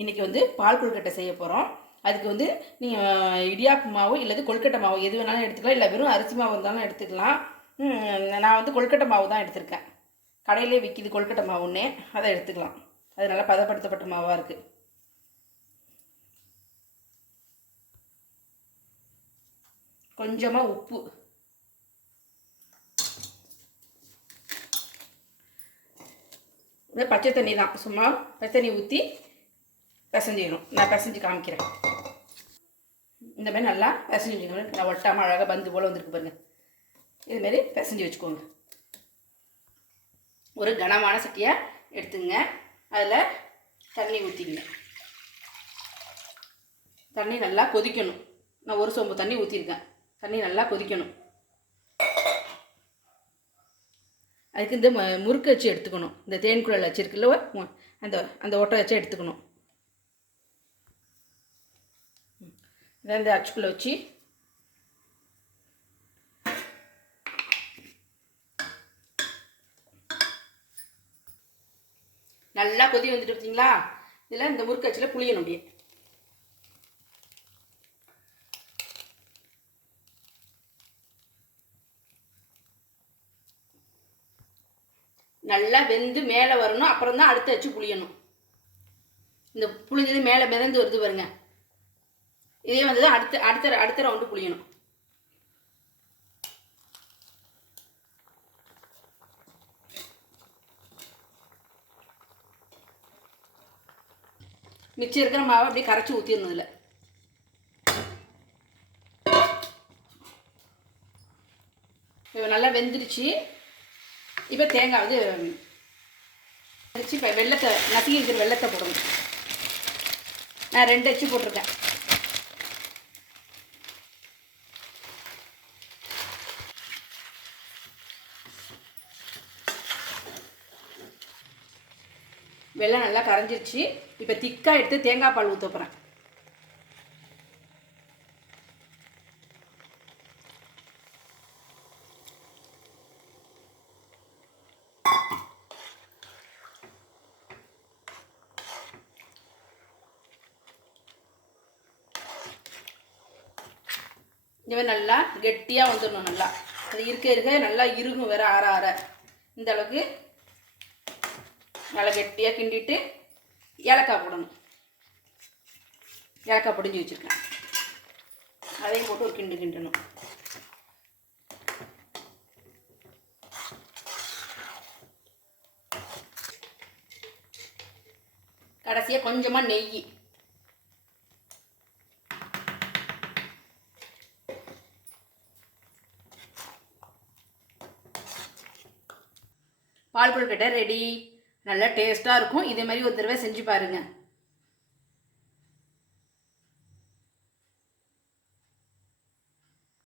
இன்றைக்கி வந்து பால் கொழுக்கட்டை செய்ய போகிறோம் அதுக்கு வந்து நீங்கள் இடியாப்பு மாவு இல்லது கொழுக்கட்டை மாவு எது வேணாலும் எடுத்துக்கலாம். இல்லை வெறும் அரிசி மாவு இருந்தாலும் எடுத்துக்கலாம். நான் வந்து கொழுக்கட்டை மாவு தான் எடுத்திருக்கேன். கடையிலே விற்கிது கொழுக்கட்டை மாவுன்னே அதை எடுத்துக்கலாம். அது நல்லா பதப்படுத்தப்பட்ட மாவாக இருக்குது கொஞ்சமாக உப்பு. இது பச்சை தண்ணி தான். சும்மா பச்சை தண்ணி ஊற்றி பிசைஞ்சிக்கணும். நான் பிசைஞ்சு காமிக்கிறேன். இந்த மாதிரி நல்லா பிசைஞ்சு வச்சுக்கணும் நான் ஒட்டாமல் அழகாக பந்து போல் வந்துருக்கு பாருங்கள் இதுமாரி பிசைஞ்சு வச்சுக்கோங்க. ஒரு கனமான சட்டியை எடுத்துங்க. அதில் தண்ணி ஊற்றிக்கங்க தண்ணி நல்லா கொதிக்கணும். நான் ஒரு சொம்பு தண்ணி ஊற்றிருக்கேன் தண்ணி நல்லா கொதிக்கணும். அதுக்கு இந்த ம- முறுக்கு வச்சு எடுத்துக்கணும். இந்த தேன் குழல் வச்சுருக்குல்ல அந்த அந்த ஒட்டை வச்சு எடுத்துக்கணும். ம். இதை இந்த அச்சுக்குள்ளே வச்சு. நல்லா கொதி வந்துட்டு பார்த்தீங்களா இதில் இந்த முறுக்கு அச்சில் புளியணும் அப்படியே. நல்லா வெந்து மேலே வரணும். அப்புறம் தான் அடுத்து வச்சு புளியணும். இந்த புளிஞ்சது மேலே மிதந்து வருது பாருங்க. இதே வந்து அடுத்த அடுத்த அடுத்த ரவுண்டு புளியணும் மிச்சம் இருக்கிற மாவை அப்படியே கரைச்சி ஊற்றிடணும் இப்போ நல்லா வெந்துருச்சு இப்போ தேங்காய் வந்து இப்போ வெள்ளத்தை நசுக்கி இருக்கிற வெள்ளத்தை போடணும். நான் ரெண்டு அச்சு போட்டிருக்கேன். வெள்ளம் நல்லா கரைஞ்சிருச்சு. இப்போ திக்காக எடுத்து தேங்காய் பால் ஊற்ற போகிறேன் இவன் நல்லா கெட்டியாக வந்துடணும் நல்லா. அது இருக்க இருக்க நல்லா இருகும் வேற ஆற ஆற. இந்த அளவுக்கு நல்லா கெட்டியாக கிண்டிட்டு ஏலக்காய் போடணும். ஏலக்காய் பிடிஞ்சி வச்சுருக்கேன். அதையும் போட்டு ஒரு கிண்டு கிண்டணும். கடைசியாக கொஞ்சமாக நெய். பால் கொழுக்கட்டை ரெடி. நல்லா டேஸ்ட்டாக இருக்கும். இதே மாதிரி ஒரு தடவை செஞ்சு பாருங்கள்